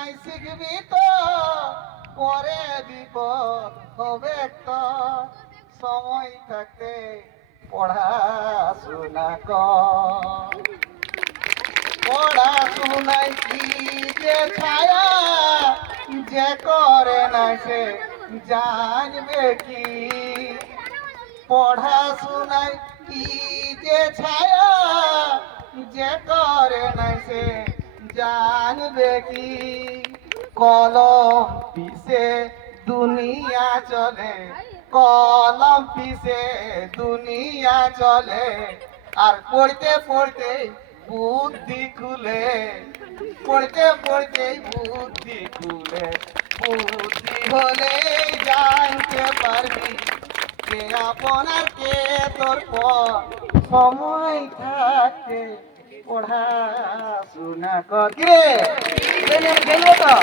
নাই শিখবি তো পরে বিপদ হবে তো। সময় থাকতে পড়াশোনা কর। পড়াশোনায় কি যে ছায়া, যে করে না সে জানবে কি। পড়াশোনায় কি যে ছায়া, যে করে না সে জানবে কি। কলম পিছে দুনিয়া চলে, কলম পিছে দুনিয়া চলে। আর পড়তে পড়তে বুদ্ধি খুলে, পড়তে পড়তে বুদ্ধি খুলে। বুদ্ধি হলে জানতে পারবি কে আপন আর কে তোর পর। সময় থাকতে পড়াশোনা কর। কে গেল তো?